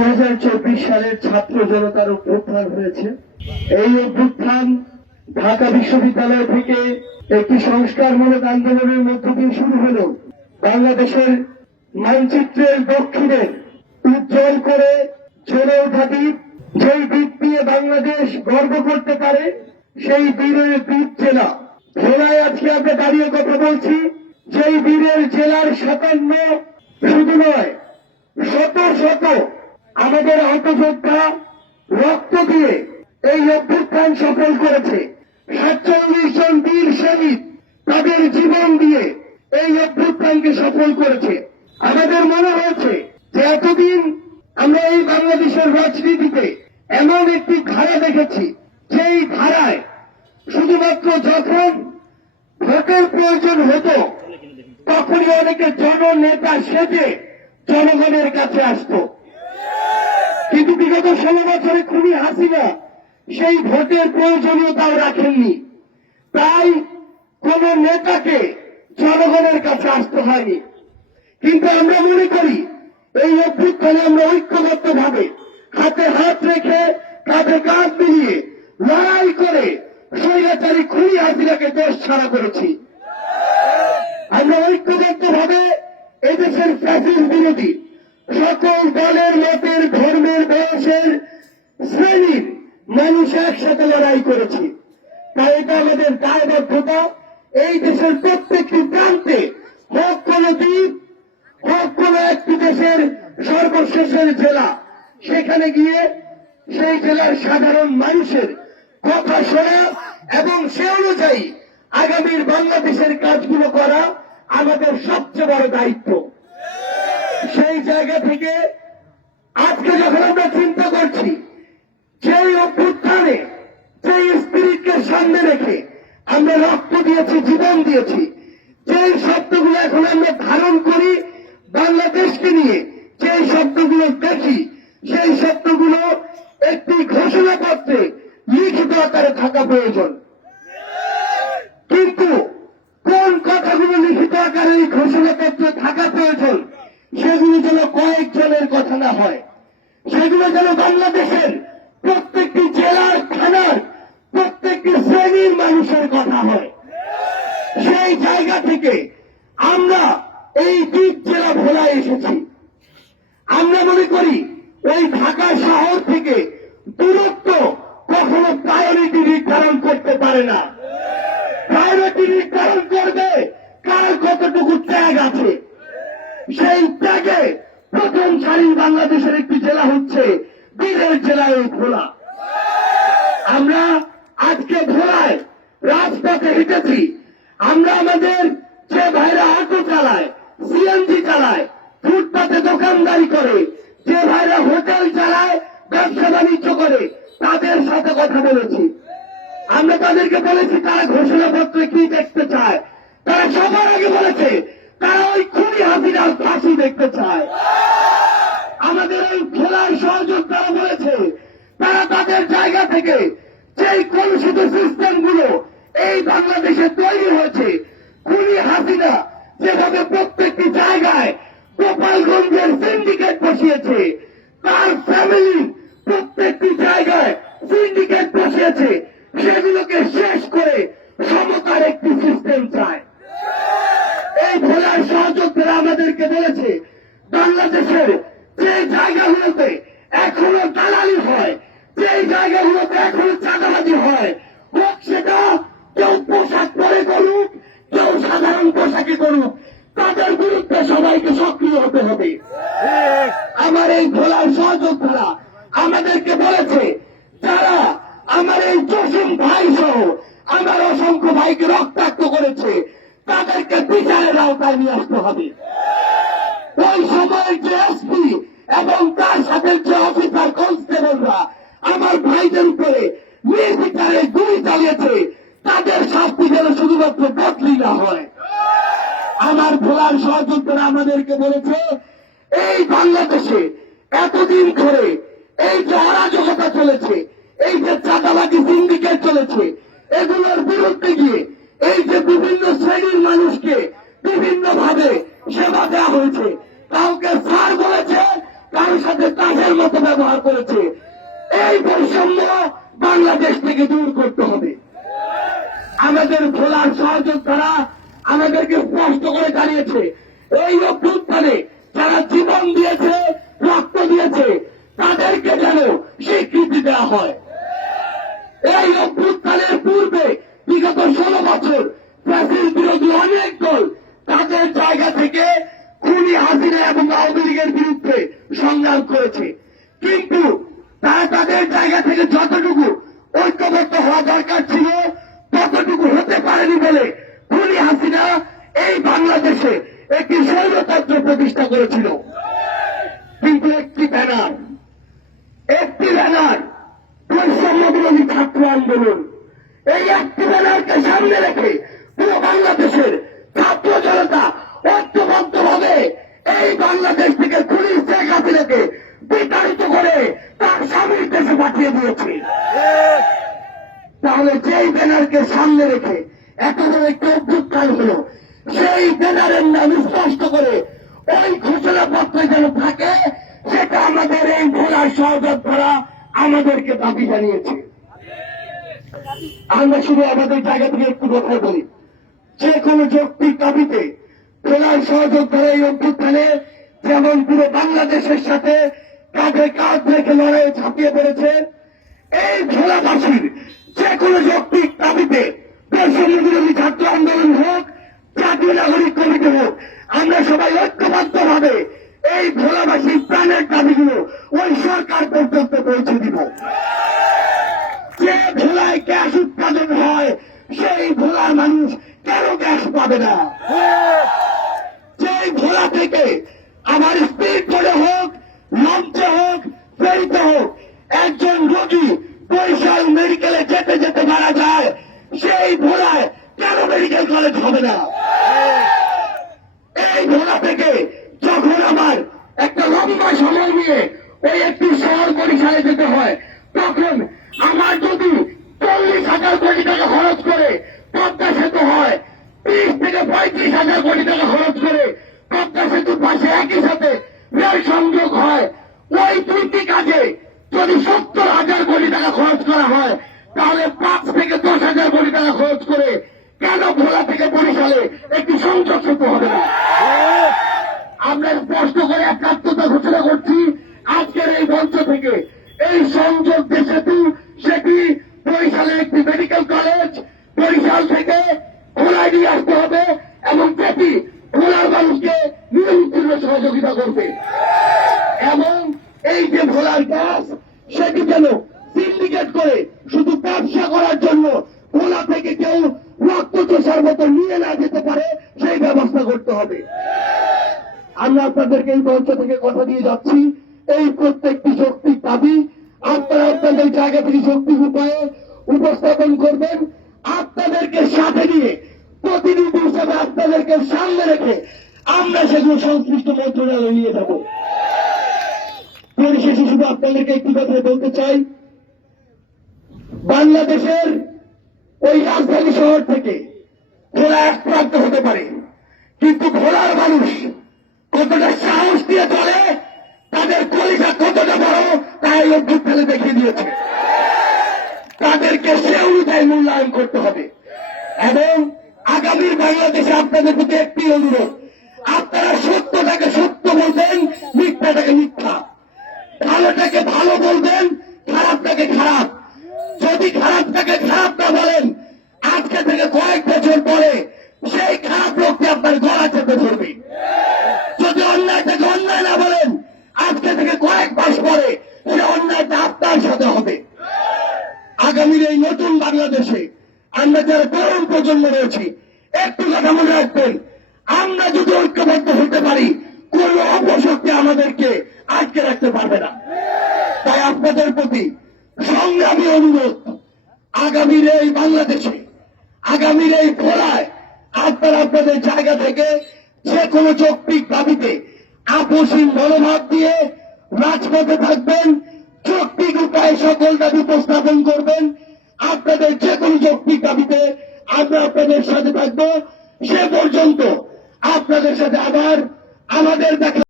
2024 সালের ছাত্র জনতার অভ্যুত্থান হয়েছে। এই অভ্যুত্থান ঢাকা বিশ্ববিদ্যালয় থেকে একটি সংস্কারমূলক আন্দোলনের মধ্য দিয়ে শুরু হল। বাংলাদেশের মানচিত্রের দক্ষিণে উজ্জ্বল করে জ্বলে ওঠা দ্বীপ, যেই দ্বীপ দিয়ে বাংলাদেশ গর্ব করতে পারে, সেই বীরের দ্বীপ জেলা ভোলায় আজকে আমরা দাঁড়িয়ে কথা বলছি। যেই বীরের জেলার 57 শুধু নয়, শত শত আমাদের আহতযোদ্ধা রক্ত দিয়ে এই অভ্যুত্থান সফল করেছে। 47 জন বীর শহীদ তাদের জীবন দিয়ে এই অভ্যুত্থানকে সফল করেছে। আমাদের মনে হয়েছে যে এতদিন আমরা এই বাংলাদেশের রাজনীতিতে এমন একটি ধারা দেখেছি, যেই ধারায় শুধুমাত্র যখন ভোটের প্রয়োজন হতো তখনই অনেকে জননেতা সেজে জনগণের কাছে আসত। কিন্তু বিগত 16 বছরে খুনি হাসিনা সেই ভোটের প্রয়োজনীয়তাও রাখেননি, তাই কোন নেতাকে জনগণের কাছে আসতে হয়নি। কিন্তু আমরা মনে করি এই অভ্যুত্থানে আমরা ঐক্যবদ্ধভাবে হাতে হাত রেখে কাঁধে কাঁধ মিলিয়ে লড়াই করে স্বৈরাচারী খুনি হাসিনাকে দেশ ছাড়া করেছি। আমরা ঐক্যবদ্ধভাবে এদেশের ফ্যাসিস্ট বিরোধী সকল দলের, মতের, ধর্মের, বয়সের, শ্রেণীর মানুষ একসাথে লড়াই করেছি। তাই এটা আমাদের দায়বদ্ধতা। এই দেশের প্রত্যেকটি প্রান্তে, হোক কোন দ্বীপ, হোক কোন একটি দেশের সর্বশেষের জেলা, সেখানে গিয়ে সেই জেলার সাধারণ মানুষের কথা শোনা এবং সে অনুযায়ী আগামীর বাংলাদেশের কাজগুলো করা আমাদের সবচেয়ে বড় দায়িত্ব। সেই জায়গা থেকে আজকে যখন আমরা চিন্তা করছি, যেই অভ্যুত্থানে যেই স্পিরিটকে সামনে রেখে আমরা রক্ত দিয়েছি, জীবন দিয়েছি, যেই শব্দগুলো এখন আমরা ধারণ করি বাংলাদেশকে নিয়ে, যেই শব্দগুলো দেখি, সেই শব্দগুলো একটি ঘোষণাপত্রে লিখিত আকারে থাকা প্রয়োজন। কিন্তু কোন কথাগুলো লিখিত আকারে এই ঘোষণাপত্রে থাকা প্রয়োজন, সেগুলো যেন কয়েকজনের কথা না হয়, সেগুলো যেন বাংলাদেশের প্রত্যেকটি জেলার, থানার প্রত্যেকটি শ্রেণীর মানুষের কথা হয়। সেই জায়গা থেকে আমরা এই দ্বীপ জেলা ভোলায় এসেছি। আমরা মনে করি ওই ঢাকা শহর থেকে দূরত্ব কখনো প্রায়োরিটি নির্ধারণ করতে পারে না। প্রায়োরিটি নির্ধারণ করবে কার কতটুকু ত্যাগ আছে। সেই ত্যাগে প্রথম সারির বাংলাদেশের একটি জেলা হচ্ছে বীরের জেলা এই ভোলা। আমরা আজকে ভোলায় রাজপথে হেঁটেছি। আমরা আমাদের যে ভাইরা অটো চালায়, সিএনজি চালায়, ফুটপাতে দোকানদারি করে, যে ভাইরা হোটেল চালায়, ব্যবসা বাণিজ্য করে, তাদের সাথে কথা বলেছি। আমরা তাদেরকে বলেছি তারা ঘোষণাপত্রে কি দেখতে চায়। তারা সবার আগে বলেছে তারা ওই খুনি হাসিনার ফাঁসি দেখতে চায়। আমাদের এই ভোলার সহযোদ্ধারা বলেছে তারা তাদের জায়গা থেকে যেই কলুষিত সিস্টেমগুলো এই বাংলাদেশে তৈরি হয়েছে, খুনি হাসিনা যেভাবে প্রত্যেকটি জায়গায় গোপালগঞ্জের সিন্ডিকেট বসিয়েছে, তার ফ্যামিলি প্রত্যেকটি জায়গায় সিন্ডিকেট বসিয়েছে, সেগুলোকে শেষ করে সমতার একটি সিস্টেম চায়। এই ভোলার সহযোদ্ধারা আমাদেরকে বলেছে বাংলাদেশের যে জায়গাগুলোতে এখনো দালালি হয়, যে জায়গাগুলোতে এখনো চাঁদাবাজি হয়, হোক সেটা কেউ পোশাক পরে করুক, কেউ সাধারণ পোশাকে করুক, তাদের বিরুদ্ধে সবাইকে সক্রিয় হতে হবে। আমার এই ভোলার সহযোদ্ধারা আমাদেরকে বলেছে যারা আমার এই জসিম ভাই সহ আমার অসংখ্য ভাইকে রক্তাক্ত করেছে, তাদেরকে বিচারের আওতায় নিয়ে আসতে হবে। ওই সময়ের যে এসপি এবং তার সাথে যে অফিসার কনস্টেবলরা আমার ভাইদের উপরে নির্বিচারে গুলি চালিয়েছে, তাদের শাস্তি যেন শুধুমাত্র বদলি না হয়। আমার ভোলার সহযোদ্ধারা আমাদেরকে বলেছে এই বাংলাদেশে এতদিন ধরে এই যে অরাজকতা চলেছে, এই যে চাঁদাবাজি সিন্ডিকেট চলেছে, এগুলোর বিরুদ্ধে গিয়ে এই যে বিভিন্ন শ্রেণীর মানুষকে বিভিন্ন ভাবে সেবা দেওয়া হয়েছে, কাউকে স্যার বলেছে, কারোর সাথে কাজের মতো ব্যবহার করেছে। এই বৈষম্য বাংলাদেশ থেকে দূর করতে হবে। আমাদের ভোলার সহযোদ্ধারা আমাদেরকে স্পষ্ট করে জানিয়েছে, এই অভ্যুত্থানে যারা জীবন দিয়েছে, রক্ত দিয়েছে, তাদেরকে যেন স্বীকৃতি দেওয়া হয়। এই অভ্যুত্থানের পূর্বে বিগত 16 বছর ফ্যাসিস্ট বিরোধী অনেক দল তাদের জায়গা থেকে খুনি হাসিনা এবং আওয়ামী লীগের বিরুদ্ধে সংগ্রাম করেছে, কিন্তু তারা তাদের জায়গা থেকে যতটুকু ঐক্যবদ্ধ হওয়া দরকার ছিল ততটুকু হতে পারেনি বলে খুনি হাসিনা এই বাংলাদেশে একটি স্বৈরতন্ত্র প্রতিষ্ঠা করেছিল। কিন্তু একটি ব্যানার বৈষম্য বিরোধী ছাত্র আন্দোলন, এই একটি ব্যানারকে সামনে রেখে পুরো বাংলাদেশের ছাত্র জনতা ঐক্যবদ্ধভাবে এই বাংলাদেশ থেকে খুনি শেখ হাসিনাকে বিতাড়িত করে তার স্বামীর দেশে পাঠিয়ে দিয়েছে। তাহলে যেই ব্যানারকে সামনে রেখে এত বড় একটা অভ্যুত্থান হলো, সেই ব্যানারের নাম স্পষ্ট করে ওই ঘোষণাপত্রে যেন থাকে, সেটা আমাদের এই ভোলার সহযোদ্ধারা আমাদেরকে দাবি জানিয়েছে। আমরা শুধু আমাদের জায়গা থেকে একটু কথা বলি, যে কোনো যৌক্তিক দাবিতে ভোলার সহযোদ্ধারা এই অভ্যুত্থানে যেমন পুরো বাংলাদেশের সাথে কাঁধে কাঁধ রেখে লড়াইয়ে ঝাঁপিয়ে পড়েছে, এই ভোলাবাসীর যে কোনো যৌক্তিক দাবিতে বৈষম্য বিরোধী ছাত্র আন্দোলন হোক, জাতীয় নাগরিক কমিটি হোক, আমরা সবাই ঐক্যবদ্ধভাবে এই ভোলাবাসীর প্রাণের দাবিগুলো ওই সরকার পর্যন্ত পৌঁছে দিব। যে ভোলায় গ্যাস উৎপাদন হয়, সেই ভোলার মানুষ কেন গ্যাস পাবে না? যেই ভোলা থেকে আমার স্পিড বোটে হোক, লঞ্চে হোক, ফেরিতে হোক, একজন রোগী বরিশাল মেডিকেলে যেতে যেতে মারা যায়, সেই ভোলায় কেন মেডিকেল কলেজ হবে না? এই ভোলা থেকে যখন আমার একটা লম্বা সময় নিয়ে ওই একটি শহর বরিশালে যেতে হয়, তখন আমার যদি 40,000 কোটি টাকা খরচ করে পদ্মা সেতু হয়, 30 থেকে 35,000 কোটি টাকা খরচ করে পদ্মা সেতুর পাশে একই সাথে রেল সংযোগ হয়, ওই দুইটি কাজে যদি 70,000 কোটি টাকা খরচ করা হয়, তাহলে 5 থেকে 10,000 কোটি টাকা খরচ করে কেন ভোলা থেকে বরিশালে একটি সংযোগ সেতু হবে না? আমরা স্পষ্ট করে একাত্মতা ঘোষণা করছি আজকের এই মঞ্চ থেকে, এই সংযোগ যে সেতু, সেটি বরিশালে একটি মেডিকেল কলেজ বরিশাল থেকে ভোলায় নিয়ে আসতে হবে, এবং যেটি ভোলার মানুষকে নিরুদ্দীর্ঘ সহযোগিতা করবে। এবং এই যে ভোলার গ্যাস, সেটি যেন সিন্ডিকেট করে শুধু ব্যবসা করার জন্য ভোলা থেকে কেউ রক্ত চোষার মতো নিয়ে না যেতে পারে, সেই ব্যবস্থা করতে হবে। আমরা আপনাদেরকে এই মঞ্চ থেকে কথা দিয়ে যাচ্ছি, এই প্রত্যেকটি শক্তির দাবি আপনারা আপনাদের জায়গা থেকে শক্তির উপায়ে উপস্থাপন করবেন। আপনাদেরকে সাথে নিয়ে প্রতিনিধি হিসাবে আপনাদেরকে সামনে রেখে আমরা সেগুলো সংশ্লিষ্ট মন্ত্রণালয়ে নিয়ে যাব। পরিশেষে শুধু আপনাদেরকে একটি কথা বলতে চাই, বাংলাদেশের ওই রাজধানী শহর থেকে ভোলা এক প্রান্ত হতে পারে, কিন্তু ভোলার মানুষ কতটা সাহস দিয়ে চলে, তাদের কলিজা কতটা বড়, তাই অভ্যুত্থানে দেখিয়ে দিয়েছে। তাদেরকে সে অনুযায়ী মূল্যায়ন করতে হবে। এবং আগামীর বাংলাদেশে আপনাদের প্রতি একটি অনুরোধ, আপনারা সত্যটাকে সত্য বলবেন, মিথ্যাটাকে মিথ্যা, ভালোটাকে ভালো বলবেন, খারাপটাকে খারাপ। যদি খারাপটাকে খারাপ না বলেন, আজকে থেকে কয়েক বছর পরে সেই খারাপ লোকটি আপনার গলা চেপে ধরবে। যদি অন্যায়টাকে অন্যায় না বলেন, আজকে থেকে কয়েক মাস পরে সে অন্যায়টা আপনার সাথে হবে। আগামীর এই নতুন বাংলাদেশে আমরা যারা তরুণ প্রজন্ম রয়েছি, একটু কথা মনে রাখবেন, আমরা যদি ঐক্যবদ্ধ হতে পারি, কোন অপশক্তি আমাদেরকে আটকে রাখতে পারবে না। তাই আপনাদের প্রতি সংগ্রামী অনুরোধ, আগামীর এই বাংলাদেশে, আগামীর এই ভোলায় আপনারা আপনাদের জায়গা থেকে যে কোনো যৌক্তিক দাবিতে আপোষহীন মনোভাব দিয়ে রাজপথে থাকবেন, যৌক্তিক উপায়ে সকল দাবি উপস্থাপন করবেন। আপনাদের যে কোনো যৌক্তিক দাবিতে আমরা আপনাদের সাথে থাকবো। সে পর্যন্ত আপনাদের সাথে আবার আমাদের দেখা